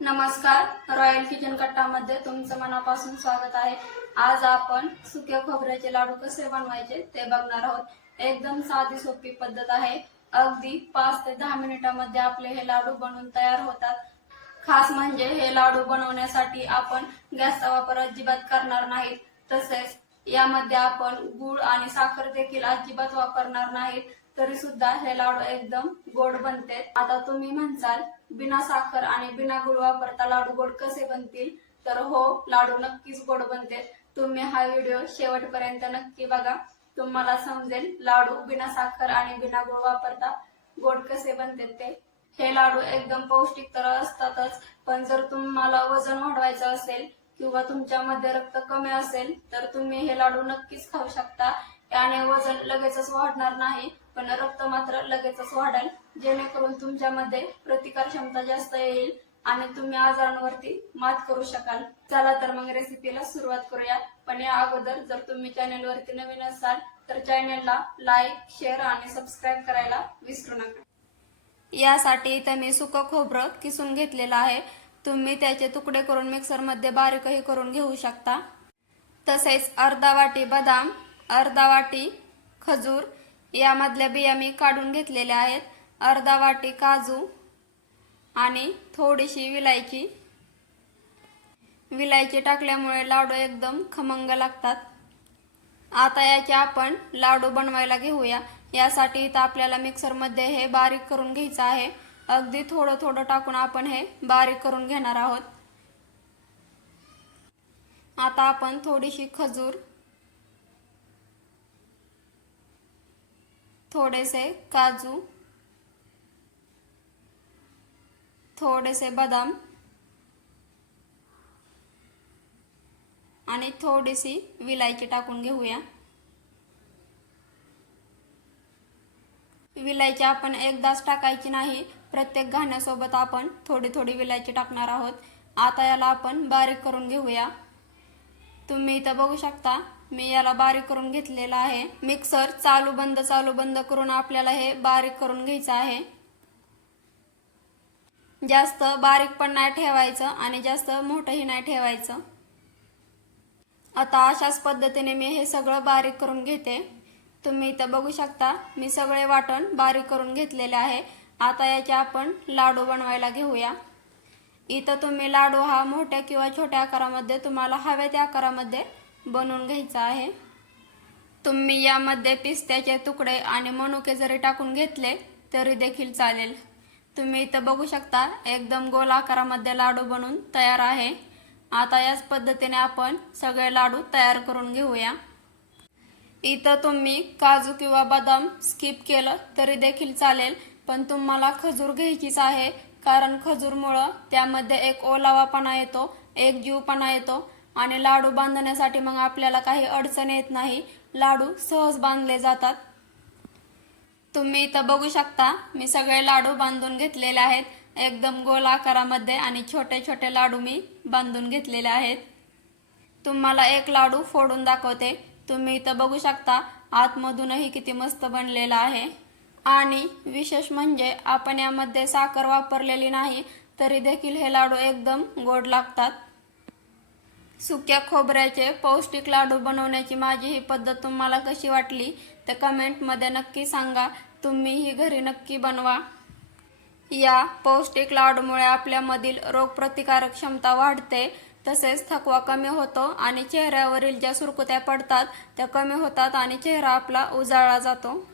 नमस्कार. Royal kitchen कट्टामध्ये तुमचं मनापासून स्वागत आहे. आज आपण सुक्या खोबऱ्याचे लाडू कसे बनवायचे ते बघणार आहोत. एकदम साधी सोपी पद्धत आहे. अगदी पाच ते दहा मिनिटांमध्ये आपले हे लाडू बनवून तयार होतात. खास म्हणजे हे लाडू बनवण्यासाठी आपण गॅसचा वापर अजिबात करणार नाही. तसेच यामध्ये आपण गुळ आणि साखर देखील अजिबात वापरणार नाही. तरी सुद्धा हे लाडू एकदम गोड बनते. आता तुम्ही म्हणसाल बिना साखर आणि बिना गुळ वापरता लाडू गोड कसे बनतील? तर हो लाडू नक्कीच गोड बनते तुम्ही हा व्हिडिओ शेवटपर्यंत नक्की बघा. तुम्हाला समजेल लाडू बिना साखर आणि बिना गुळ वापरता गोड कसे बनते ते. हे लाडू एकदम पौष्टिक तर असतातच पण जर तुम्हाला वजन वाढवायचं असेल किंवा तुमच्यामध्ये रक्त कमी असेल तर तुम्ही हे लाडू नक्कीच खाऊ शकता. याने वजन लगेचच वाढणार नाही. पण रक्त मात्र लगेचच वाढेल. जेणेकरून तुमच्यामध्ये प्रतिकार क्षमता जास्त येईल आणि तुम्ही आजारांवरती मात करू शकाल. चला तर मग रेसिपीला सुरुवात करूया. पण या अगोदर जर तुम्ही चॅनेलवरती नवीन असाल तर चॅनेलला लाईक शेअर आणि सबस्क्राईब करायला विसरू नका. यासाठी इथं मी सुकं खोबरं किसून घेतलेलं आहे. तुम्ही त्याचे तुकडे करून मिक्सरमध्ये बारीकही करून घेऊ शकता. तसेच अर्धा वाटी बदाम अर्धा वाटी खजूर यामधल्या बिया मी काढून घेतलेल्या आहेत. अर्धा वाटी काजू आणि थोडीशी विलायची. विलायची टाकल्यामुळे लाडू एकदम खमंग लागतात. आता याचे आपण लाडू बनवायला घेऊया. यासाठी इथं आपल्याला मिक्सरमध्ये हे बारीक करून घ्यायचं आहे. अगदी थोडं थोडं टाकून आपण हे बारीक करून घेणार आहोत. आता आपण थोडीशी खजूर थोडेसे काजू थोडेसे बदाम आणि थोडीशी विलायची टाकून घेऊया. विलायची आपण एकदाच टाकायची नाही. प्रत्येक घाण्यासोबत आपण थोडी थोडी विलायची टाकणार आहोत. आता याला आपण बारीक करून घेऊया. तुम्ही इथं बघू शकता. मी याला बारीक करून घेतलेला आहे. मिक्सर चालू बंद चालू बंद करून आपल्याला हे बारीक करून घ्यायचं आहे. जास्त बारीक पण नाही ठेवायचं आणि जास्त मोठंही नाही ठेवायचं. आता अशाच पद्धतीने मी हे सगळं बारीक करून घेते. तुम्ही इथं बघू शकता मी सगळे वाटण बारीक करून घेतलेले आहे. आता याचे आपण लाडू बनवायला घेऊया. इथं तुम्ही लाडू हा मोठ्या किंवा छोट्या आकारामध्ये तुम्हाला हव्या त्या आकारामध्ये बनवून घ्यायचा आहे. तुम्ही यामध्ये पिस्त्याचे तुकडे आणि मनुके जरी टाकून घेतले तरी देखील चालेल. तुम्ही इथं बघू शकता एकदम गोल आकारामध्ये लाडू बनून तयार आहे. आता याच पद्धतीने आपण सगळे लाडू तयार करून घेऊया. इथं तुम्ही काजू किंवा बदाम स्किप केलं तरी देखील चालेल पण तुम्हाला खजूर घ्यायचीच आहे कारण खजूरमुळं त्यामध्ये एक ओलावापणा येतो एक जीवपणा येतो. आणि लाडू बांधण्यासाठी मग आपल्याला काही अडचण येत नाही. लाडू सहज बांधले जातात. तुम्ही इथं बघू शकता मी सगळे लाडू बांधून घेतलेले आहेत. एकदम गोल आकारामध्ये आणि छोटे छोटे लाडू मी बांधून घेतलेले आहेत. तुम्हाला एक लाडू फोडून दाखवते. तुम्ही इथं बघू शकता आतमधूनही किती मस्त बनलेला आहे. आणि विशेष म्हणजे आपण यामध्ये साखर वापरलेली नाही तरी देखील हे लाडू एकदम गोड लागतात. सुक्या खोबऱ्याचे पौष्टिक लाडू बनवण्याची माझी ही पद्धत तुम्हाला कशी वाटली? तर कमेंटमध्ये नक्की सांगा. तुम्ही ही घरी नक्की बनवा. या पौष्टिक लाडूमुळे आपल्यामधील रोगप्रतिकारक क्षमता वाढते. तसेच थकवा कमी होतो आणि चेहऱ्यावरील ज्या सुरकुत्या पडतात त्या कमी होतात आणि चेहरा आपला उजाळला जातो.